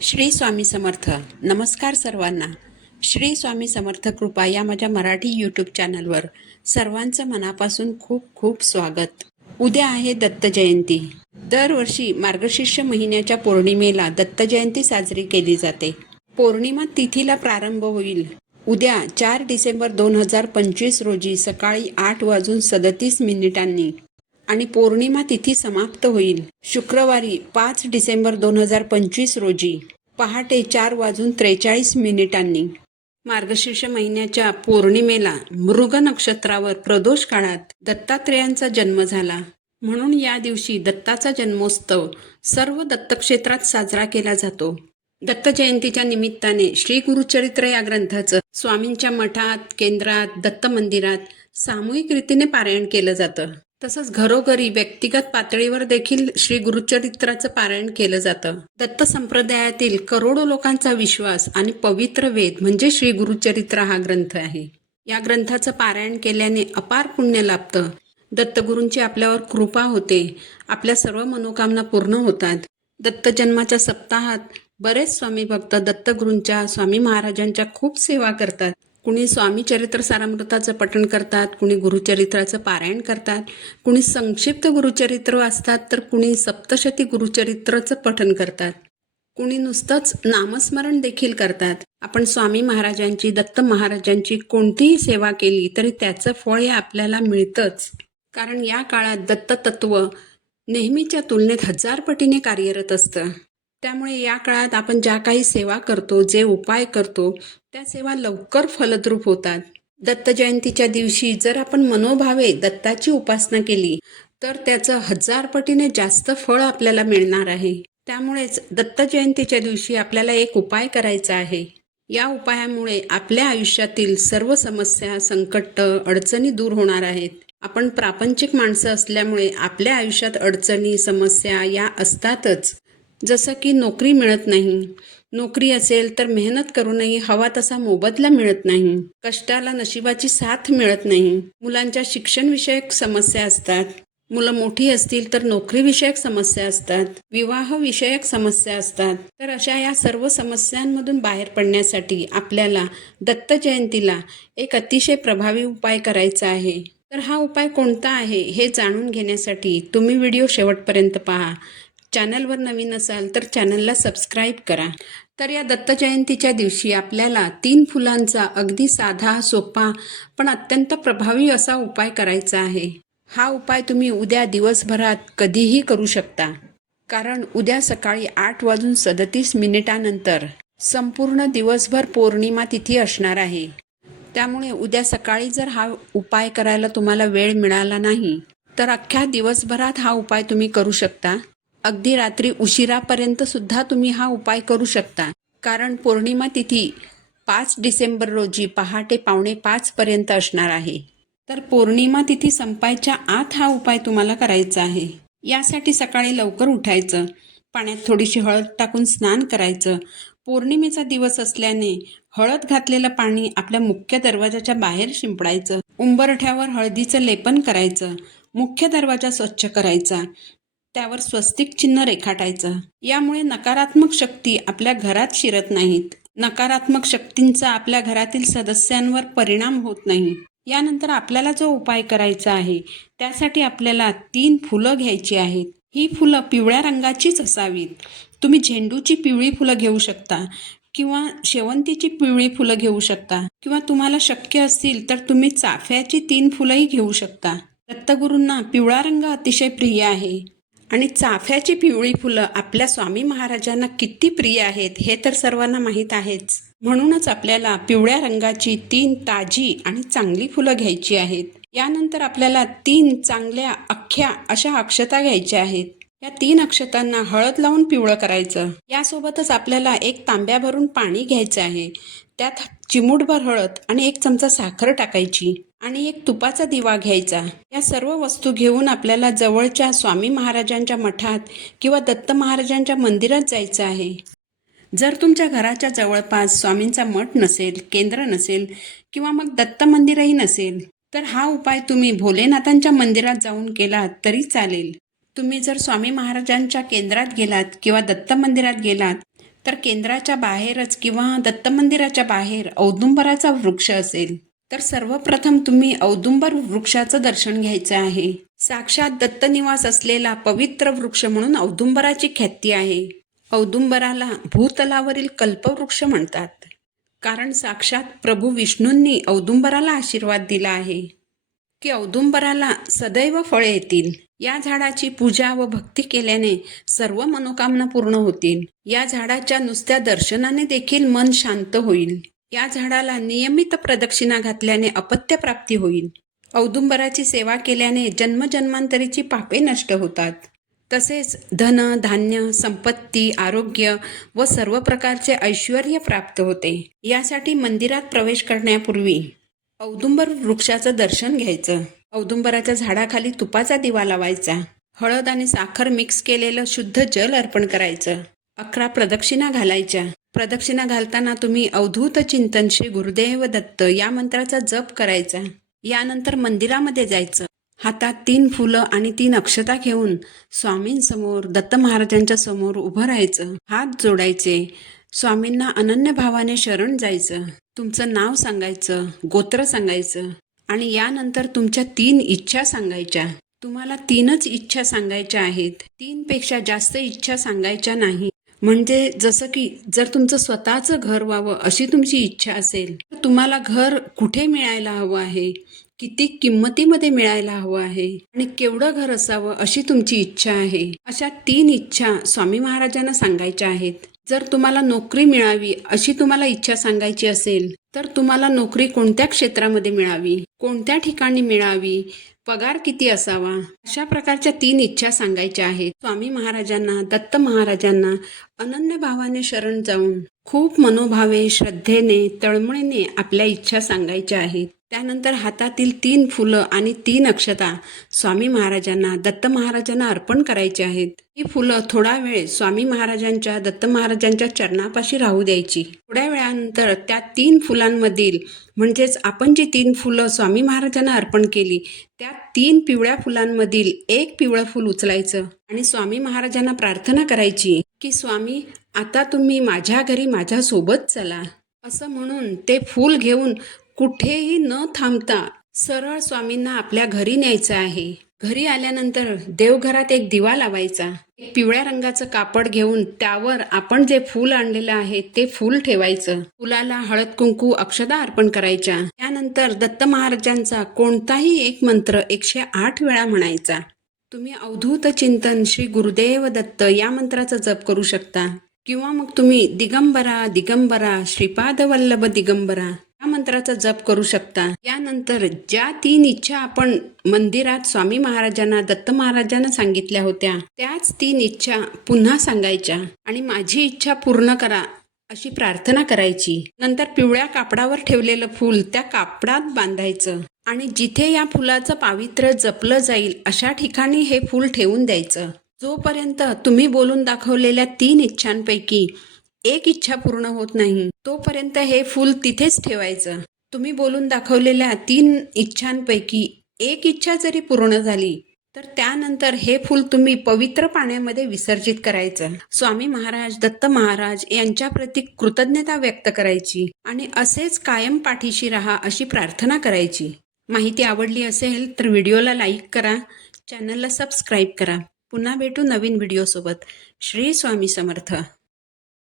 श्री स्वामी समर्थ. नमस्कार सर्वांना. श्री स्वामी समर्थ कृपा या माझ्या मराठी यूट्यूब चॅनलवर सर्वांचं मनापासून खूप खूप स्वागत. उद्या आहे दत्त जयंती. दरवर्षी मार्गशीर्ष महिन्याच्या पौर्णिमेला दत्त जयंती साजरी केली जाते. पौर्णिमा तिथीला प्रारंभ होईल उद्या 4 डिसेंबर 2025 रोजी सकाळी 8:37 आणि पौर्णिमा तिथी समाप्त होईल शुक्रवारी 5 डिसेंबर 2025 रोजी पहाटे 4:43 मार्गशीर्ष महिन्याच्या पौर्णिमेला मृग नक्षत्रावर प्रदोष काळात दत्तात्रेयांचा जन्म झाला. म्हणून या दिवशी दत्ताचा जन्मोत्सव सर्व दत्तक्षेत्रात साजरा केला जातो. दत्त जयंतीच्या निमित्ताने श्री गुरुचरित्र या ग्रंथाचं स्वामींच्या मठात, केंद्रात, दत्त मंदिरात सामूहिक रीतीने पारायण केलं जातं. तसंच घरोघरी व्यक्तिगत पातळीवर देखील श्री गुरुचरित्राचं पारायण केलं जातं. दत्त संप्रदायातील करोडो लोकांचा विश्वास आणि पवित्र वेद म्हणजे श्री गुरुचरित्र हा ग्रंथ आहे. या ग्रंथाचं पारायण केल्याने अपार पुण्य लाभतं. दत्तगुरूंची आपल्यावर कृपा होते. आपल्या सर्व मनोकामना पूर्ण होतात. दत्त जन्माच्या सप्ताहात बरेच स्वामी भक्त दत्तगुरूंच्या, स्वामी महाराजांच्या खूप सेवा करतात. कुणी स्वामी चरित्र सारामृताचं पठण करतात, कुणी गुरुचरित्राचं पारायण करतात, कुणी संक्षिप्त गुरुचरित्र वाचतात, तर कुणी सप्तशती गुरुचरित्राचं पठण करतात, कुणी नुसतंच नामस्मरण देखील करतात. आपण स्वामी महाराजांची, दत्त महाराजांची कोणतीही सेवा केली तरी त्याचं फळ हे आपल्याला मिळतंच. कारण या काळात दत्त तत्व नेहमीच्या तुलनेत 1000 पटीने कार्यरत असतं. त्यामुळे या काळात आपण ज्या काही सेवा करतो, जे उपाय करतो, त्या सेवा लवकर फलद्रूप होतात. दत्त जयंतीच्या दिवशी जर आपण मनोभावे दत्ताची उपासना केली तर त्याचं 1000 पटीने जास्त फळ आपल्याला मिळणार आहे. त्यामुळेच दत्त जयंतीच्या दिवशी आपल्याला एक उपाय करायचा आहे. या उपायामुळे आपल्या आयुष्यातील सर्व समस्या, संकट, अडचणी दूर होणार आहेत. आपण प्रापंचिक माणसं असल्यामुळे आपल्या आयुष्यात अडचणी, समस्या या असतातच. जसं की नोकरी मिळत नाही, नोकरी असेल तर मेहनत करूनही हवा तसा मोबदला मिळत नाही, कष्टाला नशिबाची साथ मिळत नाही, मुलांच्या शिक्षणविषयक समस्या असतात, मुलं मोठी असतील तर नोकरीविषयक समस्या असतात, विवाहविषयक समस्या असतात. तर अशा या सर्व समस्यांमधून बाहेर पडण्यासाठी आपल्याला दत्त जयंतीला एक अतिशय प्रभावी उपाय करायचा आहे. तर हा उपाय कोणता आहे हे जाणून घेण्यासाठी तुम्ही व्हिडिओ शेवटपर्यंत पहा. चॅनलवर नवीन असाल तर चॅनलला सबस्क्राईब करा. तर या दत्त जयंतीच्या दिवशी आपल्याला 3 फुलांचा अगदी साधा, सोपा पण अत्यंत प्रभावी असा उपाय करायचा आहे. हा उपाय तुम्ही उद्या दिवसभरात कधीही करू शकता. कारण उद्या सकाळी 8:37 संपूर्ण दिवसभर पौर्णिमा तिथी असणार आहे. त्यामुळे उद्या सकाळी जर हा उपाय करायला तुम्हाला वेळ मिळाला नाही तर अख्ख्या दिवसभरात हा उपाय तुम्ही करू शकता. अगदी रात्री उशिरापर्यंत सुद्धा तुम्ही हा उपाय करू शकता. कारण पौर्णिमा तिथी 5 डिसेंबर रोजी पहाटे 4:45 पर्यंत असणार आहे. तर पौर्णिमा तिथी संपायच्या आत हा उपाय तुम्हाला करायचा आहे. यासाठी सकाळी लवकर उठायचं, पाण्यात थोडीशी हळद टाकून स्नान करायचं. पौर्णिमेचा दिवस असल्याने हळद घातलेलं पाणी आपल्या मुख्य दरवाजाच्या बाहेर शिंपडायचं. उंबरठ्यावर हळदीचं लेपन करायचं. मुख्य दरवाजा स्वच्छ करायचा. त्यावर स्वस्तिक चिन्ह रेखाटायचं. यामुळे नकारात्मक शक्ती आपल्या घरात शिरत नाहीत. नकारात्मक शक्तींचा आपल्या घरातील सदस्यांवर परिणाम होत नाही. यानंतर आपल्याला जो उपाय करायचा आहे त्यासाठी आपल्याला 3 फुलं घ्यायची आहेत. ही फुलं पिवळ्या रंगाचीच असावीत. तुम्ही झेंडूची पिवळी फुलं घेऊ शकता किंवा शेवंतीची पिवळी फुलं घेऊ शकता किंवा तुम्हाला शक्य असतील तर तुम्ही चाफ्याची 3 फुलंही घेऊ शकता. दत्तगुरूंना पिवळा रंग अतिशय प्रिय आहे आणि चाफ्याची पिवळी फुलं आपल्या स्वामी महाराजांना किती प्रिय आहेत हे तर सर्वांना माहीत आहेच. म्हणूनच आपल्याला पिवळ्या रंगाची 3 ताजी आणि चांगली फुलं घ्यायची आहेत. यानंतर आपल्याला 3 चांगल्या अख्ख्या अशा अक्षता घ्यायच्या आहेत. या 3 अक्षतांना हळद लावून पिवळं करायचं. यासोबतच आपल्याला 1 तांब्या भरून पाणी घ्यायचं आहे. त्यात चिमूटभर हळद आणि 1 चमचा साखर टाकायची आणि 1 तुपाचा दिवा घ्यायचा. या सर्व वस्तू घेऊन आपल्याला जवळच्या स्वामी महाराजांच्या मठात किंवा दत्त महाराजांच्या मंदिरात जायचं आहे. जर तुमच्या घराच्या जवळपास स्वामींचा मठ नसेल, केंद्र नसेल किंवा मग दत्त मंदिरही नसेल तर हा उपाय तुम्ही भोलेनाथांच्या मंदिरात जाऊन केलात तरी चालेल. तुम्ही जर स्वामी महाराजांच्या केंद्रात गेलात किंवा दत्त मंदिरात गेलात तर केंद्राच्या बाहेरच किंवा दत्त मंदिराच्या बाहेर औदुंबराचा वृक्ष असेल तर सर्वप्रथम तुम्ही औदुंबर वृक्षाचं दर्शन घ्यायचं आहे. साक्षात दत्त निवास असलेला पवित्र वृक्ष म्हणून औदुंबराची ख्याती आहे. औदुंबराला भूतलावरील कल्पवृक्ष म्हणतात, कारण साक्षात प्रभू विष्णूंनी औदुंबराला आशीर्वाद दिला आहे की औदुंबराला सदैव फळे येतील. या झाडाची पूजा व भक्ती केल्याने सर्व मनोकामना पूर्ण होतील. या झाडाच्या नुसत्या दर्शनाने देखील मन शांत होईल. या झाडाला नियमित प्रदक्षिणा घातल्याने अपत्य प्राप्ती होईल. औदुंबराची सेवा केल्याने जन्मजन्मांतरीची पापे नष्ट होतात. तसेच धन, धान्य, संपत्ती, आरोग्य व सर्व प्रकारचे ऐश्वर्य प्राप्त होते. यासाठी मंदिरात प्रवेश करण्यापूर्वी औदुंबर वृक्षाचं दर्शन घ्यायचं. औदुंबराच्या झाडाखाली तुपाचा दिवा लावायचा. हळद आणि साखर मिक्स केलेलं शुद्ध जल अर्पण करायचं. 11 प्रदक्षिणा घालायच्या. प्रदक्षिणा घालताना तुम्ही अवधूत चिंतन श्री गुरुदेव दत्त या मंत्राचा जप करायचा. यानंतर मंदिरामध्ये जायचं. हातात 3 फुलं आणि 3 अक्षता घेऊन स्वामींसमोर, दत्त महाराजांच्या समोर उभं राहायचं. हात जोडायचे. स्वामींना अनन्य भावाने शरण जायचं. तुमचं नाव सांगायचं, गोत्र सांगायचं आणि यानंतर तुमच्या 3 इच्छा सांगायच्या. तुम्हाला 3च इच्छा सांगायच्या आहेत. 3 पेक्षा जास्त इच्छा सांगायच्या नाही. म्हणजे जसं की जर तुमचं स्वतःचं घर व्हावं अशी तुमची इच्छा असेल तर तुम्हाला घर कुठे मिळायला हवं आहे, किती किंमतीमध्ये मिळायला हवं आहे आणि केवढं घर असावं अशी तुमची इच्छा आहे. अशा 3 इच्छा स्वामी महाराजांना सांगायच्या आहेत. जर तुम्हाला नोकरी मिळावी अशी तुम्हाला इच्छा सांगायची असेल तर तुम्हाला नोकरी कोणत्या क्षेत्रामध्ये मिळावी, कोणत्या ठिकाणी मिळावी, पगार किती असावा, अशा प्रकारच्या 3 इच्छा सांगायच्या आहेत. स्वामी महाराजांना, दत्त महाराजांना अनन्य भावाने शरण जाऊन खूप मनोभावे, श्रद्धेने, तळमळीने आपल्या इच्छा सांगायच्या आहेत. त्यानंतर हातातील 3 फुलं आणि 3 अक्षता स्वामी महाराजांना, दत्त महाराजांना अर्पण करायची आहेत. ही फुलं थोडा वेळ स्वामी महाराजांच्या, दत्त महाराजांच्या चरणापाशी राहू द्यायची. थोड्या वेळानंतर त्या 3 फुलांमधील म्हणजेच आपण जी 3 फुलं स्वामी महाराजांना अर्पण केली त्या 3 पिवळ्या फुलांमधील 1 पिवळं फूल उचलायचं आणि स्वामी महाराजांना प्रार्थना करायची की स्वामी आता तुम्ही माझ्या घरी माझ्यासोबत चला, असं म्हणून ते फूल घेऊन कुठेही न थांबता सरळ स्वामींना आपल्या घरी न्यायचं आहे. घरी आल्यानंतर देवघरात एक दिवा लावायचा. एक पिवळ्या रंगाचं कापड घेऊन त्यावर आपण जे फूल आणलेलं आहे ते फूल ठेवायचं. फुलाला हळद, कुंकू, अक्षता अर्पण करायच्या. त्यानंतर दत्त महाराजांचा कोणताही एक मंत्र 108 वेळा म्हणायचा. तुम्ही अवधूत चिंतन श्री गुरुदेव दत्त या मंत्राचा जप करू शकता किंवा मग तुम्ही दिगंबरा दिगंबरा श्रीपाद वल्लभ दिगंबरा या मंत्राचा जप करू शकता. यानंतर ज्या 3 इच्छा आपण मंदिरात स्वामी महाराजांना, दत्त महाराजांना सांगितल्या होत्या त्याच 3 इच्छा पुन्हा सांगायच्या आणि माझी इच्छा पूर्ण करा अशी प्रार्थना करायची. नंतर पिवळ्या कापडावर ठेवलेलं फूल त्या कापडात बांधायचं आणि जिथे या फुलाचं पावित्र्य जपलं जाईल अशा ठिकाणी हे फूल ठेवून द्यायचं. जोपर्यंत तुम्ही बोलून दाखवलेल्या 3 इच्छांपैकी एक इच्छा पूर्ण होत नाही तोपर्यंत हे फूल तिथेच ठेवायचं. तुम्ही बोलून दाखवलेल्या 3 इच्छांपैकी एक इच्छा जरी पूर्ण झाली तर त्यानंतर हे फूल तुम्ही पवित्र पाण्यामध्ये विसर्जित करायचं. स्वामी महाराज, दत्त महाराज यांच्याप्रती कृतज्ञता व्यक्त करायची आणि असेच कायम पाठीशी राहा अशी प्रार्थना करायची. माहिती आवडली असेल तर व्हिडिओला लाईक करा, चॅनलला सबस्क्राईब करा. पुन्हा भेटू नवीन व्हिडिओसोबत. श्री स्वामी समर्थ.